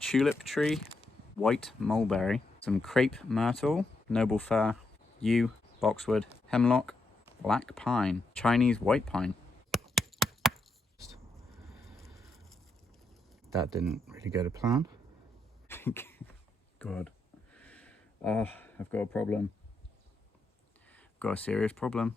tulip tree, white mulberry, some crepe myrtle, noble fir, yew, boxwood, hemlock, black pine, Chinese white pine. That didn't really go to plan. God. Oh, I've got a problem. I've got a serious problem.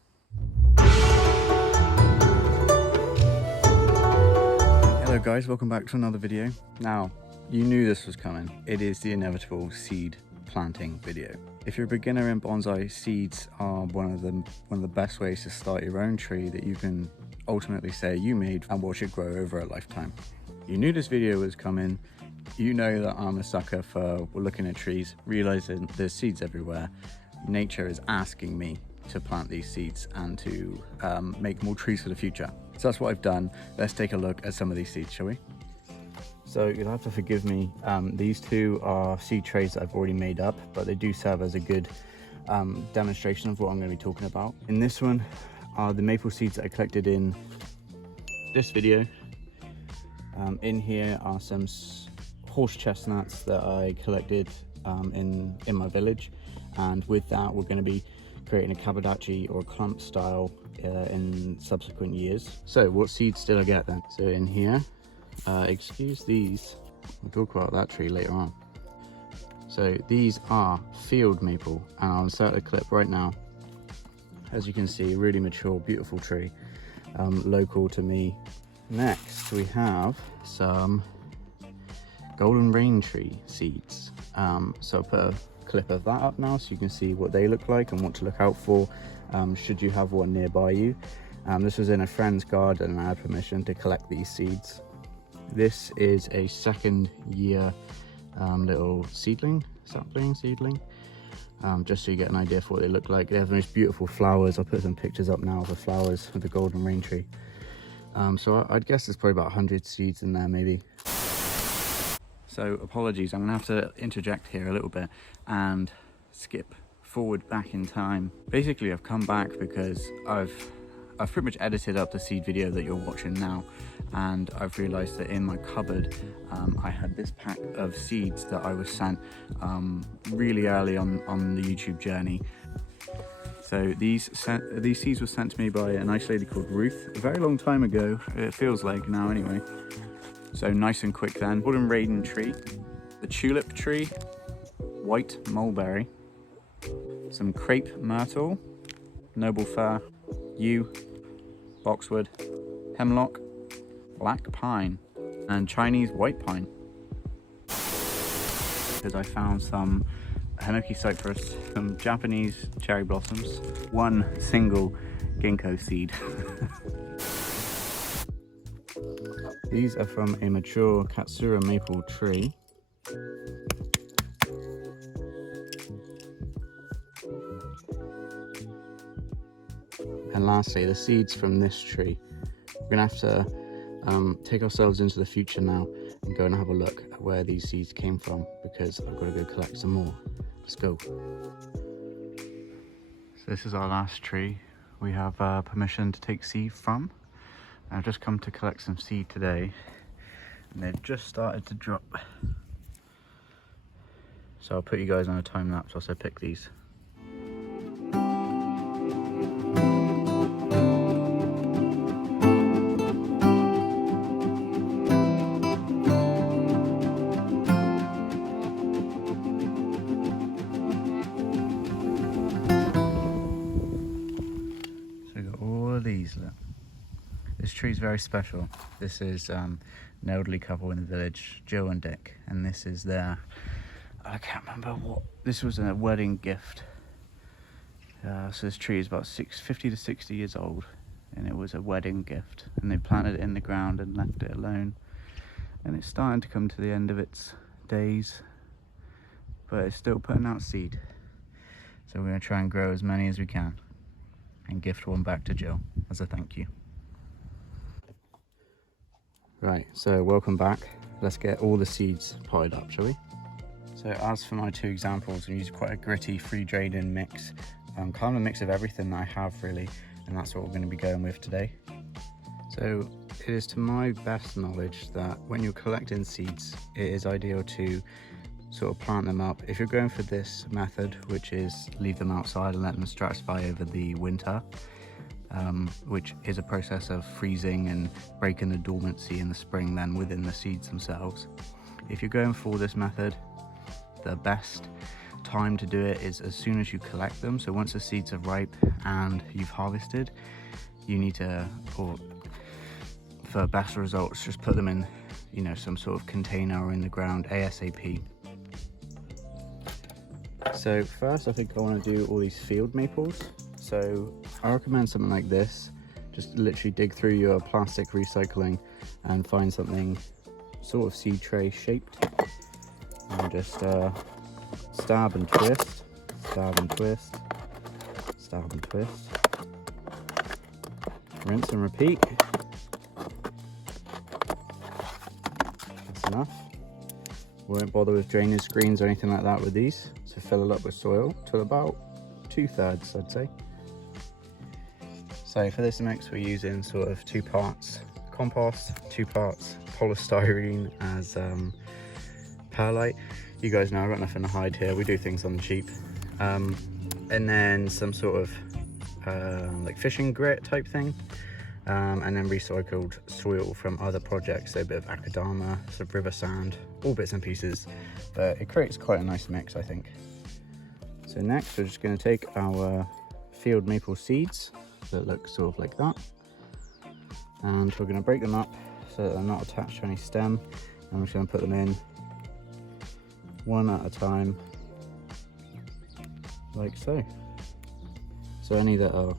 Hello guys, welcome back to another video. Now, you knew this was coming. It is the inevitable seed planting video. If you're a beginner in bonsai, seeds are one of the best ways to start your own tree that you can ultimately say you made and watch it grow over a lifetime. You knew this video was coming. You know that I'm a sucker for looking at trees, realizing there's seeds everywhere. Nature is asking me to plant these seeds and to make more trees for the future. So that's what I've done. Let's take a look at some of these seeds, shall we? So you'll have to forgive me. These two are seed trays that I've already made up, but they do serve as a good demonstration of what I'm going to be talking about. In this one are the maple seeds that I collected in this video. In here are some horse chestnuts that I collected in my village, and with that we're going to be creating a kabadachi or a clump style in subsequent years. So what seeds did I get then? So in here, excuse these, we'll talk about that tree later on. So these are field maple, and I'll insert a clip right now. As you can see, really mature, beautiful tree, local to me. Next we have some golden rain tree seeds. So I'll put a clip of that up now so you can see what they look like and what to look out for should you have one nearby you. This was in a friend's garden and I had permission to collect these seeds. This is a second year little seedling, just so you get an idea for what they look like. They have the most beautiful flowers. I'll put some pictures up now of the flowers of the golden rain tree. So I'd guess there's probably about 100 seeds in there maybe. So apologies, I'm gonna have to interject here a little bit and skip forward back in time. Basically, I've come back because I've pretty much edited up the seed video that you're watching now, and I've realized that in my cupboard I had this pack of seeds that I was sent really early on the YouTube journey. So these seeds were sent to me by a nice lady called Ruth a very long time ago. It feels like now anyway. So nice and quick then. Golden rain tree, the tulip tree, white mulberry, some crepe myrtle, noble fir, yew, boxwood, hemlock, black pine, and Chinese white pine. Because I found some Hinoki cypress, some Japanese cherry blossoms, one single ginkgo seed. These are from a mature Katsura maple tree. And lastly, the seeds from this tree. We're gonna have to take ourselves into the future now and go and have a look at where these seeds came from, because I've got to go collect some more. Let's go. So this is our last tree we have permission to take seed from. I've just come to collect some seed today and they've just started to drop. So I'll put you guys on a time lapse whilst I pick these. So we've got all of these, look. This tree is very special. This is an elderly couple in the village, Joe and Dick, and this is their, I can't remember what, this was a wedding gift. So this tree is about 50 to 60 years old, and it was a wedding gift, and they planted it in the ground and left it alone, and it's starting to come to the end of its days, but it's still putting out seed. So we're going to try and grow as many as we can and gift one back to Jill as a thank you. Right, so welcome back. Let's get all the seeds potted up, shall we? So as for my two examples, I used quite a gritty, free draining mix. Kind of a mix of everything that I have really, and that's what we're going to be going with today. So it is to my best knowledge that when you're collecting seeds, it is ideal to sort of plant them up. If you're going for this method, which is leave them outside and let them stratify over the winter, which is a process of freezing and breaking the dormancy in the spring then within the seeds themselves. If you're going for this method, the best time to do it is as soon as you collect them. So once the seeds are ripe and you've harvested, you need to, or for best results, just put them in, you know, some sort of container or in the ground ASAP. So first I think I want to do all these field maples. So I recommend something like this. Just literally dig through your plastic recycling and find something sort of seed tray shaped, and just stab and twist, stab and twist, stab and twist, rinse and repeat. That's enough. Won't bother with drainage screens or anything like that with these. So fill it up with soil till about 2/3, I'd say. So for this mix, we're using sort of 2 parts compost, 2 parts polystyrene as perlite. You guys know I've got nothing to hide here. We do things on the cheap. And then some sort of like fishing grit type thing. And then recycled soil from other projects, so a bit of akadama, some river sand, all bits and pieces. But it creates quite a nice mix, I think. So next we're just going to take our field maple seeds that look sort of like that, and we're going to break them up so that they're not attached to any stem, and we're just going to put them in one at a time, like so. So any that are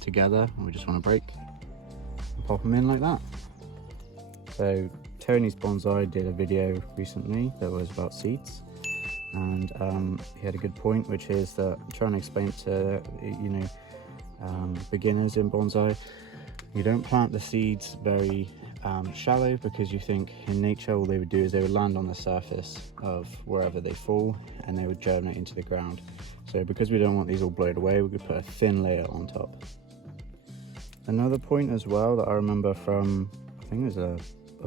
together and we just want to break, pop them in like that. So Tony's Bonsai did a video recently that was about seeds, and he had a good point, which is that trying to explain to, you know, beginners in bonsai, you don't plant the seeds very shallow, because you think in nature all they would do is they would land on the surface of wherever they fall and they would germinate into the ground. So because we don't want these all blown away, we could put a thin layer on top. Another point as well that I remember from, I think it was a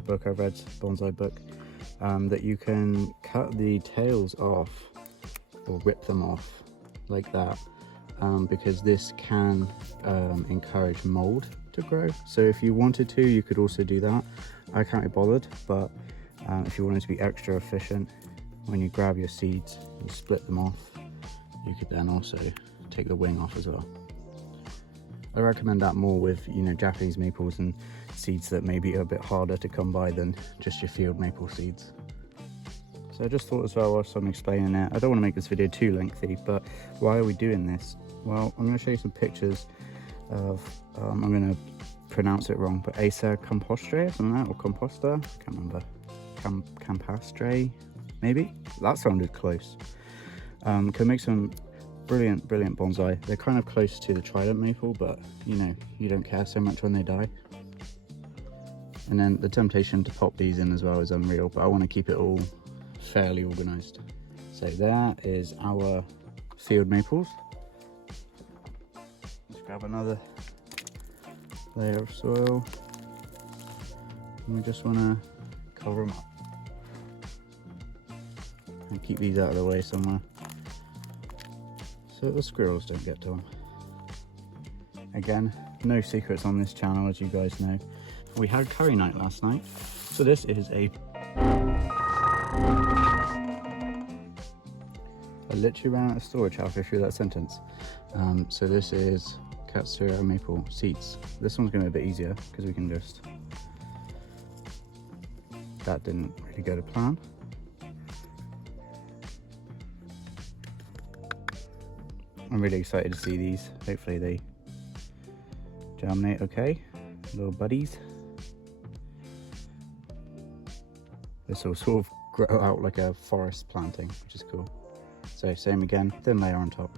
book I read, bonsai book, that you can cut the tails off or rip them off like that, because this can encourage mold to grow. So if you wanted to, you could also do that. I can't be bothered, but if you wanted to be extra efficient, when you grab your seeds, you split them off, you could then also take the wing off as well. I recommend that more with, you know, Japanese maples and seeds that maybe are a bit harder to come by than just your field maple seeds. So I just thought as well, whilst I'm explaining it, I don't want to make this video too lengthy, but why are we doing this? Well, I'm going to show you some pictures of, I'm going to pronounce it wrong, but Acer Compostre or something like that, or Composter, I can't remember, Campastre, maybe? That sounded close. Can make some brilliant bonsai. They're kind of close to the trident maple, but you know, you don't care so much when they die. And then the temptation to pop these in as well is unreal, but I want to keep it all fairly organized. So there is our field maples. Let's grab another layer of soil, and we just want to cover them up and keep these out of the way somewhere so the squirrels don't get to them. Again, no secrets on this channel, as you guys know. We had curry night last night, so this is I literally ran out of storage halfway through that sentence. So this is Katsura maple seeds. This one's going to be a bit easier because we can just, that didn't really go to plan. I'm really excited to see these. Hopefully they germinate okay, little buddies. This will sort of grow out like a forest planting, which is cool. So same again, thin layer on top.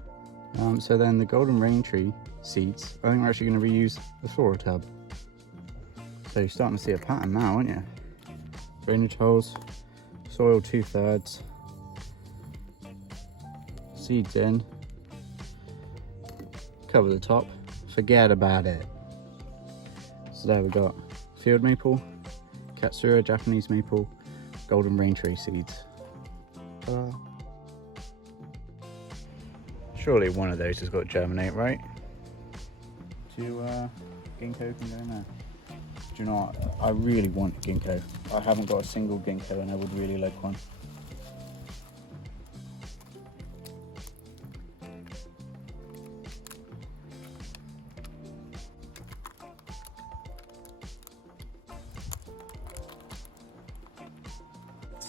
So then the golden rain tree seeds, I think we're actually going to reuse the floral tub. So you're starting to see a pattern now, aren't you? Drainage holes, soil 2/3, seeds in, cover the top, forget about it. So there we got field maple, Katsura Japanese maple, golden rain tree seeds. Surely one of those has got to germinate, right? Two ginkgo can go in there. Do you know what? I really want ginkgo. I haven't got a single ginkgo and I would really like one.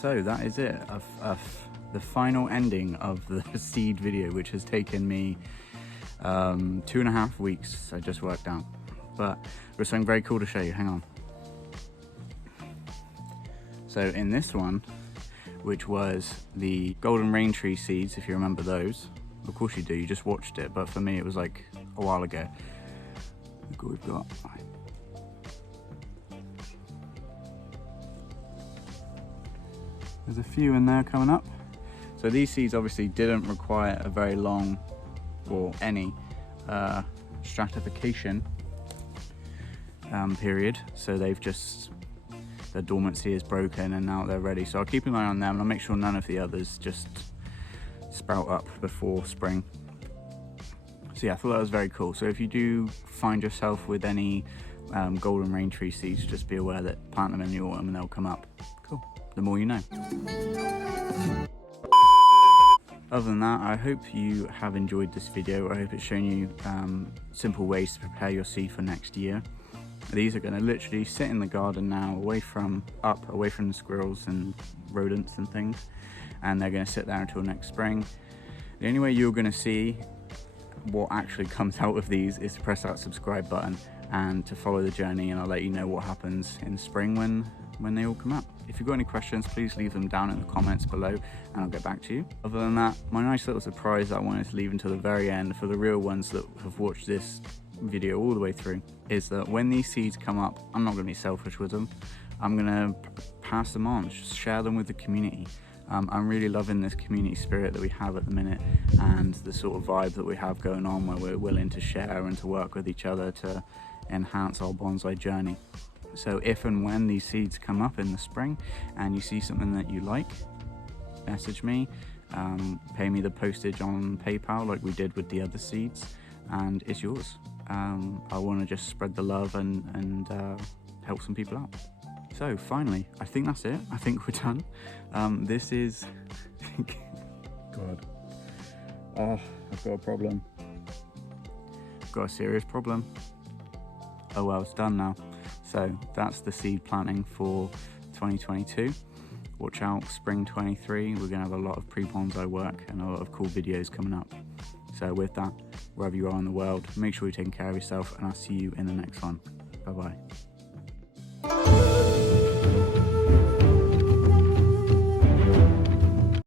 So that is it, the final ending of the seed video, which has taken me 2.5 weeks, I just worked out. But there's something very cool to show you, hang on. So in this one, which was the golden rain tree seeds, if you remember those, of course you do, you just watched it, but for me it was like a while ago. Look what we've got. There's a few in there coming up. So these seeds obviously didn't require a very long or any stratification period. So they've just, their dormancy is broken and now they're ready. So I'll keep an eye on them and I'll make sure none of the others just sprout up before spring. So yeah, I thought that was very cool. So if you do find yourself with any golden rain tree seeds, just be aware that plant them in the autumn and they'll come up. Cool. The more you know. Other than that, I hope you have enjoyed this video. I hope it's shown you simple ways to prepare your seed for next year. These are going to literally sit in the garden now, away from the squirrels and rodents and things, and they're going to sit there until next spring. The only way you're going to see what actually comes out of these is to press that subscribe button and to follow the journey, and I'll let you know what happens in the spring when they all come up. If you've got any questions, please leave them down in the comments below and I'll get back to you. Other than that, my nice little surprise that I wanted to leave until the very end for the real ones that have watched this video all the way through is that when these seeds come up, I'm not going to be selfish with them. I'm going to pass them on, just share them with the community. I'm really loving this community spirit that we have at the minute and the sort of vibe that we have going on where we're willing to share and to work with each other to enhance our bonsai journey. So if and when these seeds come up in the spring and you see something that you like, message me, pay me the postage on PayPal like we did with the other seeds, and it's yours. I want to just spread the love and help some people out. So finally, I think that's it. I think we're done. This is... God. Oh, I've got a problem. I've got a serious problem. Oh well, it's done now. So that's the seed planting for 2022. Watch out, spring 23, we're gonna have a lot of pre-bonsai work and a lot of cool videos coming up. So with that, wherever you are in the world, make sure you're taking care of yourself and I'll see you in the next one. Bye bye.